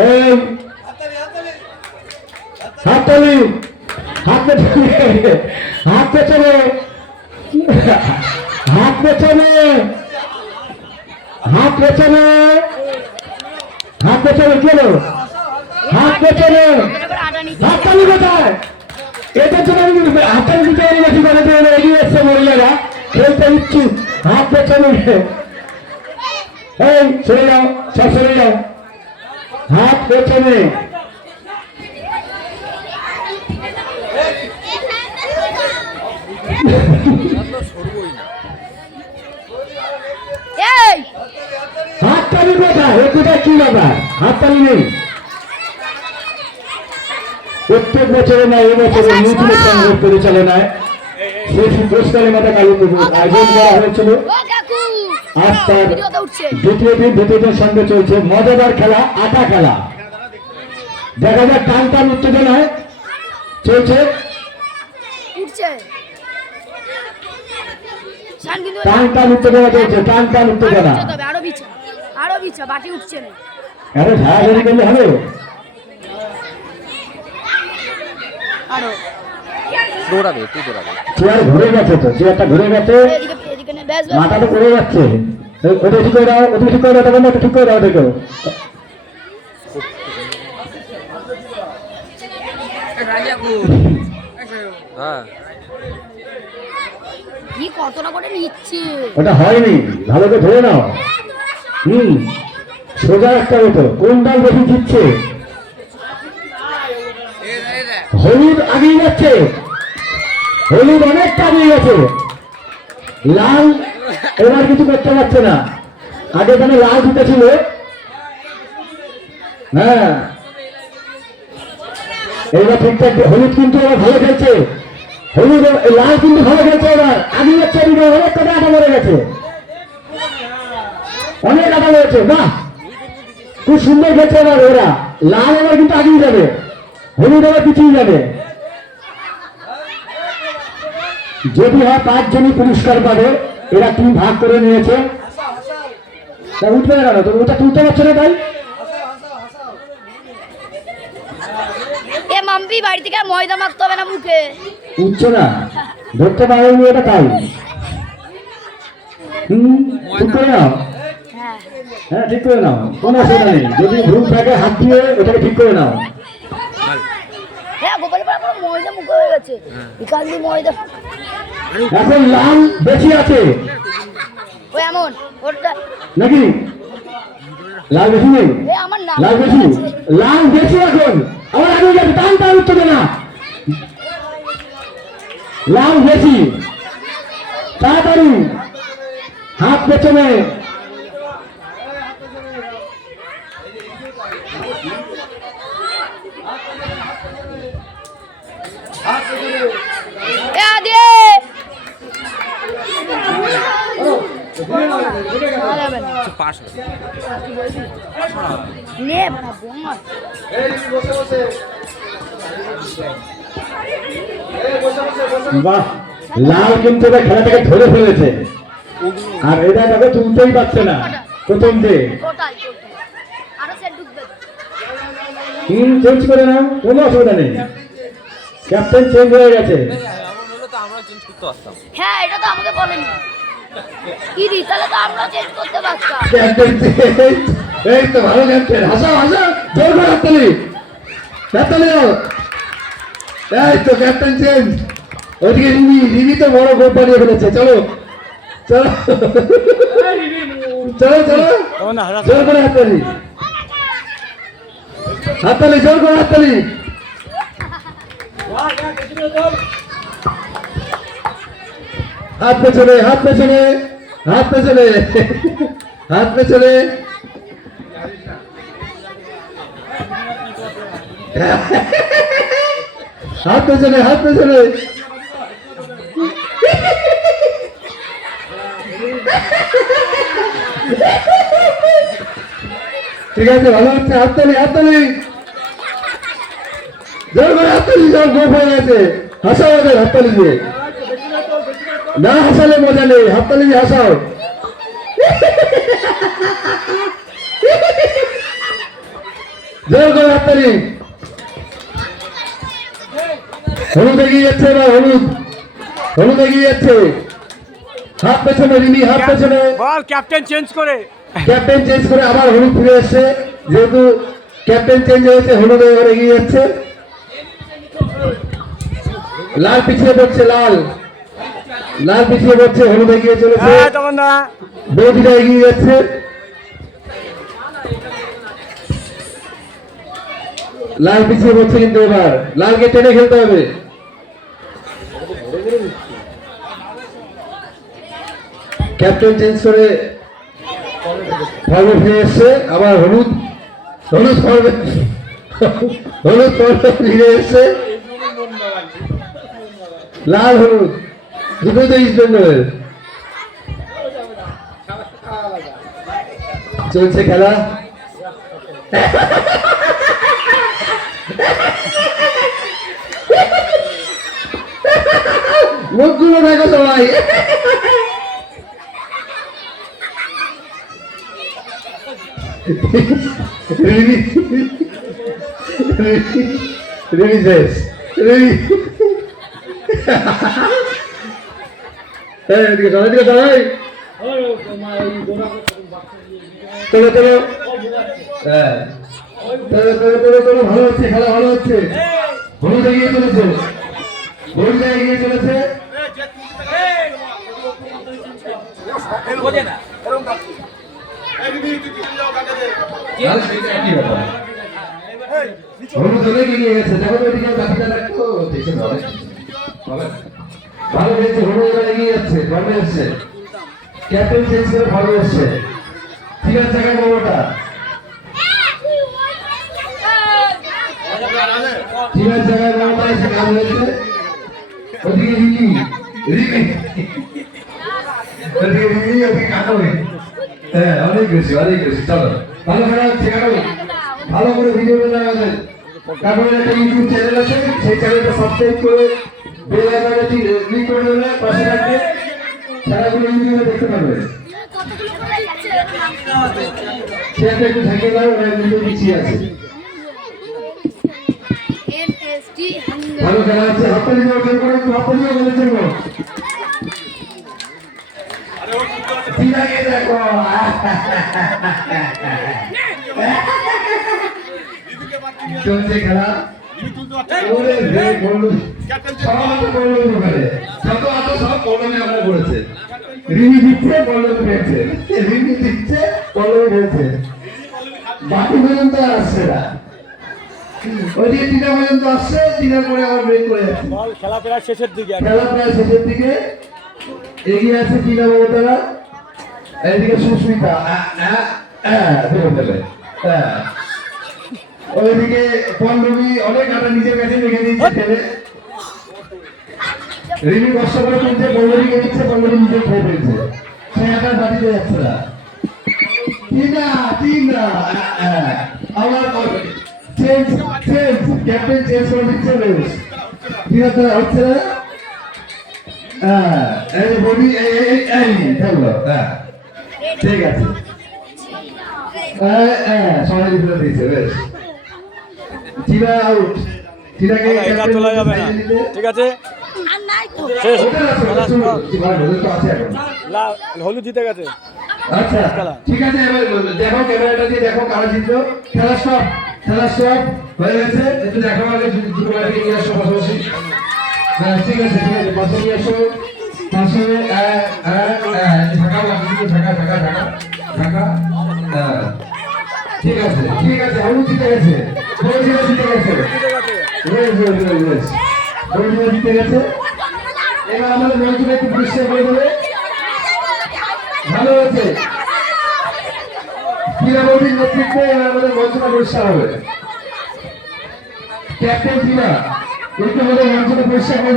এই হাততালি, হাত পেছনে, হাত পেছনে, হাত পেছনে, হাত পেছনে, হাত পেছনে কেন? হাত পেছনে, হাততালি কোথায়? এটার জন্য আমি হাততালি দিতে গেছি বলে এগিয়ে এসছে মহিলারা খেলতে ইচ্ছুক। হাত পেছনে, এই সরে যাও, সব সরে যাও, হাত পেছনে। হাততালি কোথায়? এ কোথায় কি ব্যাপার? হাততালি নেই প্রত্যেক বছরে না, এই বছরে নতুন সংঘের পরিচালনায় শ্রী শ্রী পুরস্কারের মাতা কালী পুজো আয়োজন করা হয়েছিল। আজ তার দ্বিতীয় দিন, দ্বিতীয় দিন সঙ্গে চলছে মজাদার খেলা, আটা খেলা। দেখা যাক টান টান উত্তেজনায় চলছে, টান টান উত্তেজনা চলছে, টান টান উত্তেজনা। আরে ঝাড়াঝাড়ি করলে হবে? চেয়ার ঘুরে গেছে তো, চেয়ারটা ঘুরে গেছে, মাথাটা পড়ে যাচ্ছে। ওটা ঠিক করে দাও, ওটা ঠিক করে দাও, ওটা ঠিক করে দাও, দেখো ওটা হয়নি, ভালো করে ধরে নাও। সোজা একটা হতো, কোন ডাল বেশি জিতছে? হলুদ আগিয়ে যাচ্ছে, হলুদ অনেকটা আগিয়ে গেছে। লাল এবার কিছু করতে পারছে না, আগে এখানে লাল জিতেছিল। হ্যাঁ এবার ঠিকঠাক, হলুদ কিন্তু এবার ভালো খেলছে, হলুদ লাল কিন্তু ভালো খেলছে, এবার আগিয়ে যাচ্ছে, অনেক কটা আটা মরে গেছে, অনেক আটা মরেছে। বাহ, খুব সুন্দর খেলছে এবার ওরা। লাল এবার কিন্তু আগিয়ে যাবে, হলুদ এবার পিছিয়ে যাবে। যদি হয় 5 জনই পুরস্কার পাবে, এরা 3 ভাগ করে নিয়েছে। উঠবে না, তো ওটা তুলতে পারছে না, তাই মাম্পি বাড়ি থেকে ময়দা মাখতে হবে না মুখে, উঠছে না, ধরতে পারেনি এটা, তাই ঠিক করে নাও। হ্যাঁ ঠিক করে নাও, কোনো অসুবিধা নেই। যদি ভুল থাকে হাত দিয়ে ওটাকে ঠিক করে নাও। এখন লাল বেশি আছে নাকি? লাল বেশি নেই, লাল বেশি, লাল বেশি এখন। আবার আগে যাবে, টান টান উঠতে না, লাল বেশি, তাড়াতাড়ি হাত পেছনে। বাহ, লাল কিন্তু খেলাটাকে ধরে ফেলেছে, আর এটা তাকে তুলতেই পারছে না প্রথম দিয়ে। চেঞ্জ করে নাও, কোনো অসুবিধা নেই, ক্যাপ্টেন চেঞ্জ হয়ে গেছে। হ্যাঁ এটা তো আমাকে বলেনি, কি দি তাহলে তো আমরা চেঞ্জ করতে পারতাম। এই তো ভালো ক্যাপ্টেন, হাসাও হাসাও, জোর করে হাততালি, হাততালি দাও। এই তো ক্যাপ্টেন চেঞ্জ। ওইদিকে রিমি তো বড় গোল বানিয়ে ফেলেছে। চলো চলো চলো চলো, জোর করে হাততালি, হাততালি, জোর করে হাততালি। হাত পেছনে, হাত পেছনে, হাত পেছনে, হাত পেছনে, হাত পেছনে, হাত পেছনে। ঠিক আছে, ভালো হচ্ছে, হাততালি, হাততালি, জোর করে হাততালি, জোর গোপ হয়ে গেছে। হাসাও ওদের হাততালি দিয়ে, না হাসালে মজা নেই, হাততালি দিয়ে হাসাও। জোর করে হাততালি। হলুদ এগিয়ে যাচ্ছে, এবার হলুদ এগিয়ে যাচ্ছে। হাত পেছনে রিমি, হাত পেছনে। বল ক্যাপ্টেন চেঞ্জ করে। ক্যাপ্টেন চেঞ্জ করে আবার হলুদ ফিরে এসছে, যেহেতু ক্যাপ্টেন চেঞ্জ হয়েছে হলুদ এবার এগিয়ে যাচ্ছে। লাল পিছিয়ে পড়ছে, লাল পিছিয়ে পড়ছে, হলুদ এগিয়ে চলেছে। হ্যাঁ তখন না বৌদিরা এগিয়ে যাচ্ছে। লাল পিছিয়ে পড়ছে, কিন্তু এবার লালকে টেনে খেলতে হবে। ক্যাপ্টেন চেঞ্জ করে ফর্মে ফিরে এসছে, আবার হলুদ ফর্মে ফিরে এসছে। লাল হলুদ দুটোই তো ইস্ট বেঙ্গলের। চলছে খেলা। মুখগুলো দেখো সবাই। ভালো হচ্ছে, খেলা ভালো হচ্ছে। হলুদ এগিয়ে চলেছে, হলুদ এগিয়ে চলেছে। হলুদ অনেক এগিয়ে গেছে, দেখো তো এদিকে বাকিটা দেখো, দেখে ভালো খেলছে। হলুদ এবার এগিয়ে যাচ্ছে, ফর্মে এসছে। ক্যাপ্টেন চেঞ্জ করে ফর্মে এসছে। ঠিক আছে, জায়গায় মোমোটা ঠিক আছে, জায়গায় মোমোটা এসে কাজ হয়েছে। ওদিকে রিমি, ওদিকে কাকাবে। হ্যাঁ, অনেক বেশি। চলো, ভালো খেলা হচ্ছে। কাকাবে ভালো করে ভিডিও বানাবেন। কাকাবের একটা ইউটিউব চ্যানেল আছে, সেই চ্যানেলটা সাবস্ক্রাইব করে বেল আইকনটি ক্লিক করে দেবে, পাশে থাকবে। খেলাগুলো ইউটিউবে দেখতে পারবে। সেটা একটু ঢেকে দাও, ওরা কিন্তু পিছিয়ে আছে। ভালো খেলা হচ্ছে, হাততালি দিয়ে ওঠে করে, একটু হাততালি দিয়ে বলেছেন গো। দিদাকে দেখো, চলছে খেলা। ওরে রে, বললো সব বললো দোকানে, যত আত সব কলমে আমরা পড়েছে। রিমি দিচ্ছে, পল্লবী পেয়েছে। রিমি দিচ্ছে, পল্লবী পেয়েছে। বাকি পর্যন্ত আসছে না। ওইদিকে টিনা পর্যন্ত আসছে, টিনার পরে আবার ব্রেক করে যাচ্ছে। খেলা প্রায় শেষের দিকে। খেলা প্রায় শেষের দিকে, এগিয়ে আছে টিনা মমতারা। এইদিকে সুস্মিতা ওইদিকে পল্লবী অনেক আটা নিজের কাছে রেখে দিচ্ছে খেলে। রিমি কষ্ট করে তুলছে, পল্লবীকে দিচ্ছে, পল্লবী নিজে খেয়ে ফেলছে। সে একা বাড়িতে যাচ্ছে না। টিনা আবার চেঞ্জ, ক্যাপ্টেন চেঞ্জ করে দিচ্ছে। বেশ টিনা তো হচ্ছে না। এই বডি খেললো। ঠিক আছে, সবাই দিতে দিয়েছে। বেশ, টিনা আউট। টিনাকে তোলা যাবে না। ঠিক আছে, শেষ। হলুদ জিতে গেছে। আচ্ছা ঠিক আছে, এবার দেখো ক্যামেরাটা দিয়ে দেখো কারা জিতলো। খেলা স্টপ হয়ে গেছে। একটু দেখো আগে দুটো বাড়িতে নিয়ে আসো পাশাপাশি। ঠিক আছে, পাশে নিয়ে আসো। পাশে ঢাকা। ঠিক আছে, হলুদ জিতে গেছে, জিতে গেছে। এবার আমাদের মঞ্চটা একটু পরিষ্কার করে দেবে। ভালো হয়েছে, ক্রীড়ামন্ত্রীর নেতৃত্বে এবার আমাদের মঞ্চটা পরিষ্কার হবে। ক্যাপ্টেন টিনা একটু আমাদের মঞ্চটা পরিষ্কার করে